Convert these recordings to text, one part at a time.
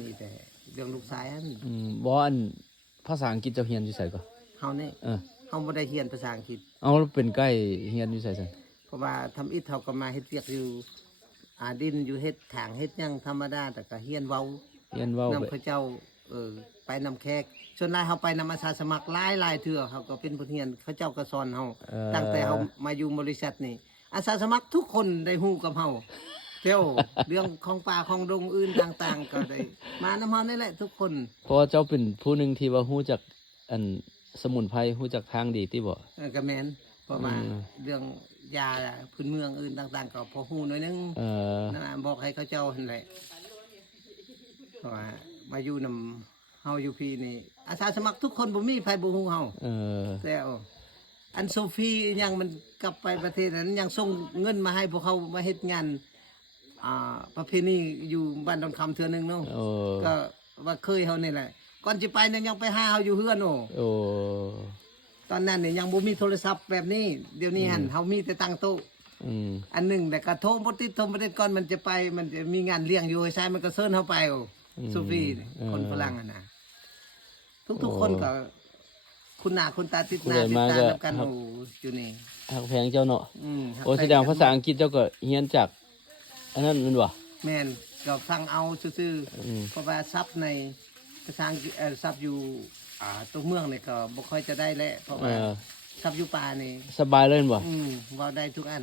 มีแต่เรื่องลูกชายอันบ่อันภาษาอังกฤษเจ้าเรียนอยู่ไสก่อเฮานี่เฮาบ่ได้เรียนภาษาอังกฤษเอาเป็นใกล้เรียนอยู่ไสซั่นเพราะว่าทำอิฐเฮาก็มาเฮ็ดเวียกอยู่ดินอยู่เฮ็ดถางเฮ็ดหยังธรรมดาแต่ก็เรียนเว้านํพระเจ้าไปนำแขกส่วนหลายเฮาไปนำอาสาสมัครหลายเทื่อเฮาก็เป็นผู้เรียนเขาเจ้าก็สอนเฮาตั้งแต่เฮามาอยู่บริษัทนี่อาสาสมัครทุกคนได้ฮู้กับเฮาเที่ยวเรื่องของป่าของดงอื่นต่างๆก็ได้มานำเฮานี่แหละทุกคนเพราะว่าเจ้าเป็นผู้หนึ่งที่ว่าฮู้จักอันสมุนไพรฮู้จักทางดีติบ่ก็แม่นเพราะว่าเรื่องยาพื้นเมืองอื่นต่างๆก็พอฮู้หน่อยนึงนั่นบอกให้เขาเจ้าหั่นแหละเพราะว่ามาอยู่นำเฮาอยู่พี่นี่อาสาสมัครทุกคนบ่มีไผบ่ฮู้เฮาแล้วอันโซฟียังมันกลับไปประเทศนั้นยังส่งเงินมาให้พวกเขามาเฮ็ดงานประเพณีอยู่บ้านดอนคำเทื่อนึงเนาะก็ว่าเคยเฮานี่แหละก่อนสิไปเนี่ยยังไปหาเฮาอยู่เฮือนโอ้ตอนนั้นเนี่ยยังบ่มีโทรศัพท์แบบนี้เดี๋ยวนี้หั่นเฮามีแต่ตั้งโต๊ะอันนึงแต่ก็โทรบ่ติดก่อนมันจะไปมันจะมีงานเลี้ยงอยู่ใช่มันก็เชิญเฮาไปโซฟีคนฝรั่งน่ะทุกๆคนก็คุณหน้าคุณตาติดหน้าติดตากับกันอยู่นี่ฮักแพงเจ้าเนาะโอ้แสดงภาษาอังกฤษเจ้าก็เรียนจากอันนั้นแม่นบ่แม่นก็ฟังเอาซื่อๆเพราะว่าศัพท์ในภาษาอังกฤษศัพท์อยู่ตัวเมืองนี่ก็บ่ค่อยจะได้แล้วเพราะว่าศัพท์อยู่ป่านี่สบายเลยบ่เว้าได้ทุกอัน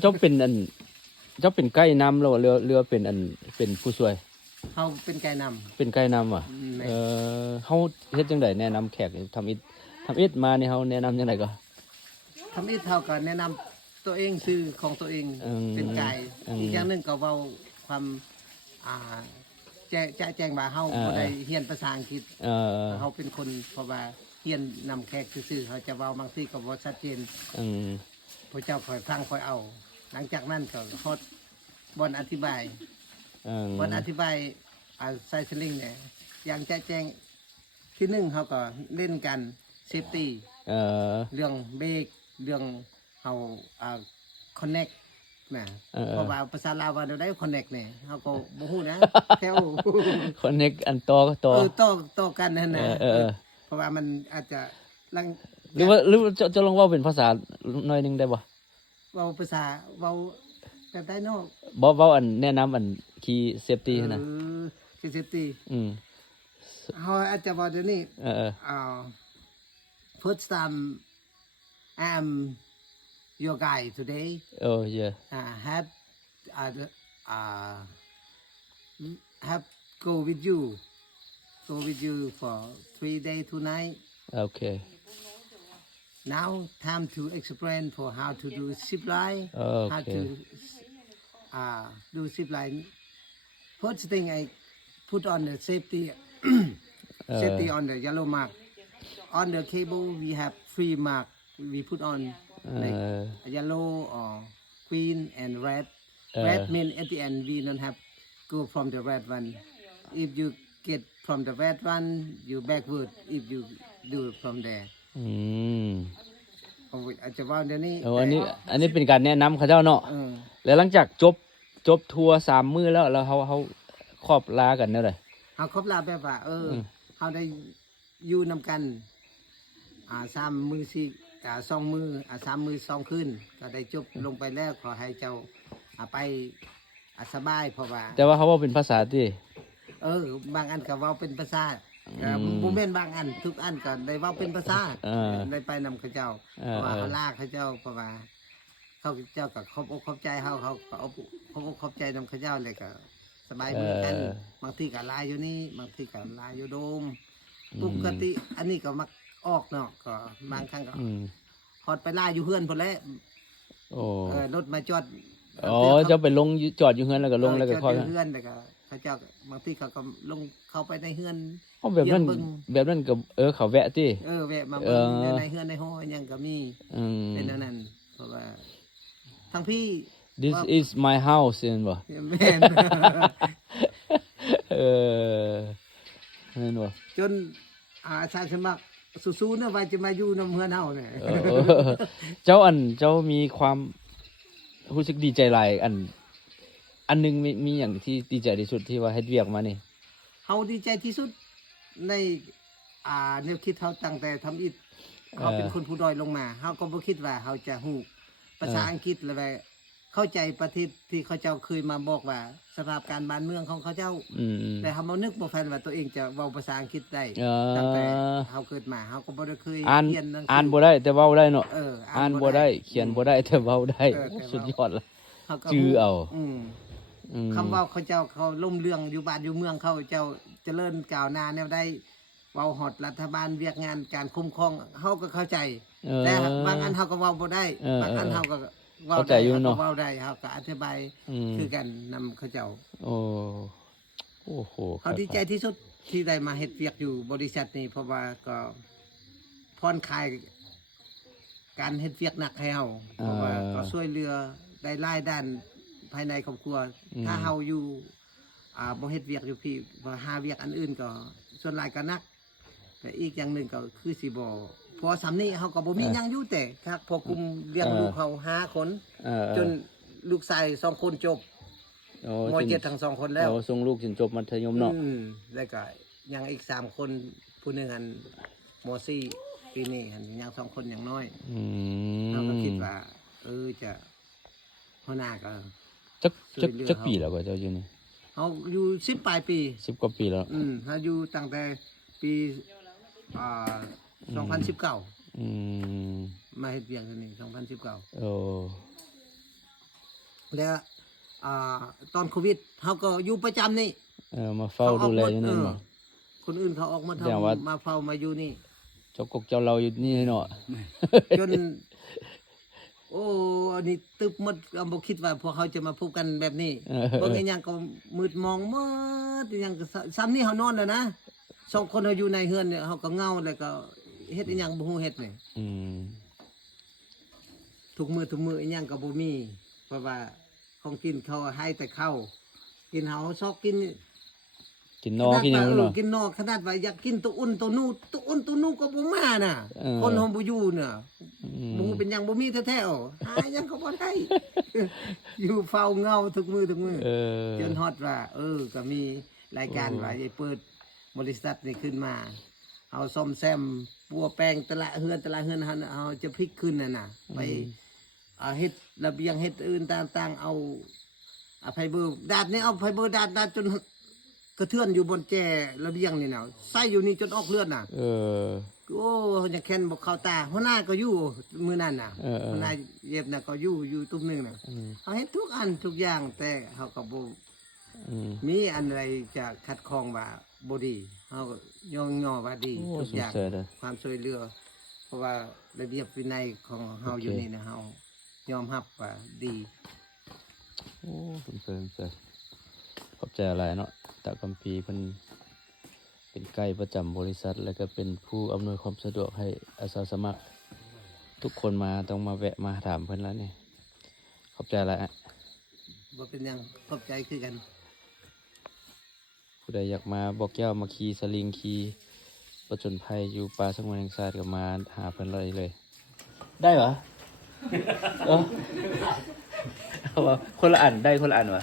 เจ้าเป็นอันเจ้าเป็นไกด์นำแล้วเรือเป็นอันเป็นผู้ช่วยเฮาเป็นไกด์นำเป็นไกด์นำว่ะเฮาเฮ็ดจังได๋แนะนำแขกทำอิฐมานี่เฮาแนะนำจังได๋ก็ทำอิฐเฮาก็แนะนำตัวเองชื่อของตัวเองเป็นไกด์อีกอย่างนึงก็เว้าความแจ้งว่าเฮาบ่ได้เรียนภาษาอังกฤษเฮาเป็นคนเพราะว่าเรียนนำแขกซื่อๆเขาจะเว้าบางทีก็บ่ชัดเจนพระเจ้าคอยฟังคอยเอาหลังจากนั้นก็ฮอดบ่อธิบายไซสลิงเนี่ยอย่างแจ้งที่1เฮาก็เล่นกันเซฟตี้เรื่องเบรกเรื่องเฮาคอนเนคนะเพราะว่าภาษาลาวว่าได้คอนเนคเนี่ยเฮาก็บ่ฮู้นะแค่คอนเนคอันต่อต่อกันนั่นน่ะเพราะว่ามันอาจจะหรือว่าจะลองเว้าเป็นภาษาหน่อยนึงได้บ่เว้าภาษาเว้าแบบได้เนาะบ่เว้าอันแนะนำอันคีย์เซฟตี้นะคีย์เซฟตี้เฮาอาจจะเว้าเดี๋ยวนี้first time I'm your guy today oh yeah have go with you for 3 days 2 nights okay now time to explain for how to do zip line how to do zip line first thing I put on the safety on the yellow mark on the cable we have 3 mark we put on like yellow or green and red mean at the end we don't have go from the red one if you get from the red one you backward if you do from there อาจจะว่าเดี๋ยวนี้อันนี้เป็นการแนะนำเขาเจ้าเนาะแล้วหลังจากจบทัวร์3 มื้อแล้วเขาครอบลากันเด้อเลยเฮาครอบลาแบบว่าเฮาได้อยู่นำกัน3 มื้อ2 มื้อ3 มื้อ2 คืนก็ได้จบลงไปแล้วขอให้เจ้าไปสบายเพราะว่าแต่ว่าเขาเว้าเป็นภาษาติบางอันก็เว้าเป็นภาษาบ่แม่นบางอันทุกอันก็ได้เว้าเป็นภาษาได้ไปนำเขาเจ้าเพราะว่าเขาลาเขาเจ้าเพราะว่าเขาเจ้าก็ขอบอกขอบใจเขาก็ขอบอกขอบใจนำเขาเจ้าเลยก็สบายเหมือนกันบางทีก็ลาอยู่นี่บางทีก็ลาอยู่โดมปกติอันนี้ก็มักออกเนาะก็บางครั้งก็ฮอดไปลาอยู่เฮือนพุ่นแหละรถมาจอดเจ้าไปลงจอดอยู่เฮือนแล้วก็ลงแล้วก็ค่อยเฮือนแล้วก็เขาเจ้าบางทีเขาก็ลงเข้าไปในเฮือนแบบนั้นก็เขาแวะติแวะมาเบิ่งในเฮือนในห้องยังก็มีเป็นนั้นเพราะว่าทั้งพี่ This is my house เห็นบ่แม่นแม่นบ่จนอาสาสมัครสู้ๆนะว่าจะมาอยู่นำเฮือนเฮาเนี่ยเจ้ามีความรู้สึกดีใจหลายอันนึงมีหยังที่ดีใจที่สุดที่ว่าเฮ็ดเวียกมานี่ เฮาดีใจที่สุดในแนวคิดเฮาตั้งแต่ทำอิฐเขาเป็นคนผู้ด้อยลงมาเฮาก็บ่คิดว่าเฮาจะฮู้ภาษาอังกฤษแล้วว่าเข้าใจประเทศที่เขาเจ้าเคยมาบอกว่าสภาพการบ้านเมืองของเขาเจ้าแต่เฮาบ่นึกบ่ฝันว่าตัวเองจะเว้าภาษาอังกฤษได้ตั้งแต่เฮาเกิดมาเฮาก็บ่ได้เคยเรียนหนังสืออ่านบ่ได้แต่เว้าได้เนาะ อ่าน บ่ได้เขียนบ่ได้แต่เว้าได้สุดยอดละจื้อเอาคำว่าเขาเจ้าเขาล่มเรื่องอยู่บ้านอยู่เมืองเขาเจ้าเจริญก้าวหน้าแนวใดเว้าฮอดรัฐบาลเวียกงานการคุ้มครองเฮาก็เข้าใจแต่บางอันเฮาก็เว้าบ่ได้บางอันเฮาก็เว้าได้เว้าได้เฮาก็อธิบายคือกันนำเขาเจ้าโอ้โหเขาดีใจที่สุดที่ได้มาเฮ็ดเวียกอยู่บริษัทนี้เพราะว่าก็ผ่อนคลายการเฮ็ดเวียกหนักให้เฮาเพราะว่าก็ช่วยเหลือได้หลายด้านภายในครอบครัวถ้าเฮาอยู่บ่เฮ็ดเวียกอยู่พี่บ่หาเวียกอันอื่นก็ส่วนหลายก็หนักแต่อีกอย่างหนึ่งก็คือสิบ่พอสำนี้เฮาก็บ่มีหยังอยู่แต่ครับพอคุมเลี้ยงลูกเขา5คนจนลูกชาย2คนจบม.7 ทั้ง2คนแล้วส่งลูกจนจบมัธยมเนาะแล้วก็ยังอีก3คนผู้หนึงอันม.4 ปีนี้อันยัง2คนอย่างน้อยเราก็คิดว่าจะหัวหน้าก็จักปีแล้วก็เจ้าอยู่นี่เฮาอยู่10ปลายปี10กว่าปีแล้วเฮาอยู่ตั้งแต่ปี2019มาเฮ็ดเวียกนี่2019แล้วตอนโควิดเฮาก็อยู่ประจำนี่มาเฝ้าดูแลอยู่นี่เนาะคนอื่นเขาออกมาทำมาเฝ้ามาอยู่นี่เจ้ากกเจ้าเราอยู่นี่เนาะจนอันนี้ตึบหมดบ่คิดว่าพวกเขาจะมาพบกันแบบนี้บางอย่างก็มืดมองหมดอย่างซ้ำนี่เฮานอนแล้วนะ2คนเฮาอยู่ในเฮือนเนี่ยเฮาก็เหงาแล้วก็เฮ็ดอีหยังบ่ฮู้เฮ็ดนี่ทุกมื้ออีหยังก็บ่มีเพราะว่าของกินเขาให้แต่ข้าวกินเฮาชอบกินนอกินเนาะกินนอขนาดว่าอยากกินตัวอุ่นตัวนู่ก็บ่มาน่ะคนเฮาบ่อยู่น่ะบ่เป็นหยังบ่มีแท้ๆหาหยังก็บ่ได้อยู่เฝ้าเงาทุกมื้อจนฮอดว่าก็มีรายการว่าจะเปิดบริษัทนี่ขึ้นมาเอาซ่อมแซมปัวแปลงแต่ละเฮือนเฮาจะพลิกขึ้นน่ะไปเฮ็ดระเบียงเฮ็ดอื่นต่างๆเอาไฟเบอร์ดาดนี่เอาไฟเบอร์ดาดจนกระเทือนอยู่บนแจระเบียงนี่น่ะใส่อยู่นี่จนออกเลือดน่ะจะแค้นบอกเข้าตาหัวหน้าก็อยู่มื้อนั้นน่ะหัวหน้าเย็บน่ะก็อยู่ตุ้มนึงน่ะเขาเฮ็ดทุกอันทุกอย่างแต่เฮาก็บ่มีอันใดจะขัดข้องว่าบ่ดีเฮาก็ย่อว่าดีทุกอย่างความช่วยเหลือเพราะว่าระเบียบวินัยของเฮาอยู่นี่นะเฮายอมรับว่าดีเพิ่นขอบใจอะไรเนาะตาคัมภีร์เป็นไกด์ประจำบริษัทแล้วก็เป็นผู้อำนวยความสะดวกให้อาสาสมัครทุกคนมาต้องมาแวะมาถามเพิ่นแล้วนี่ขอบใจอะไรบ่เป็นหยังขอบใจคือกันผู้ใดอยากมาบอกแก้วมาขี่สลิงขี่ประจนภัยอยู่ป่าสงวนแห่งชาติก็มาหาเพิ่นเลยได้เหรอเอาว่าคนละอันได้คนละอันวะ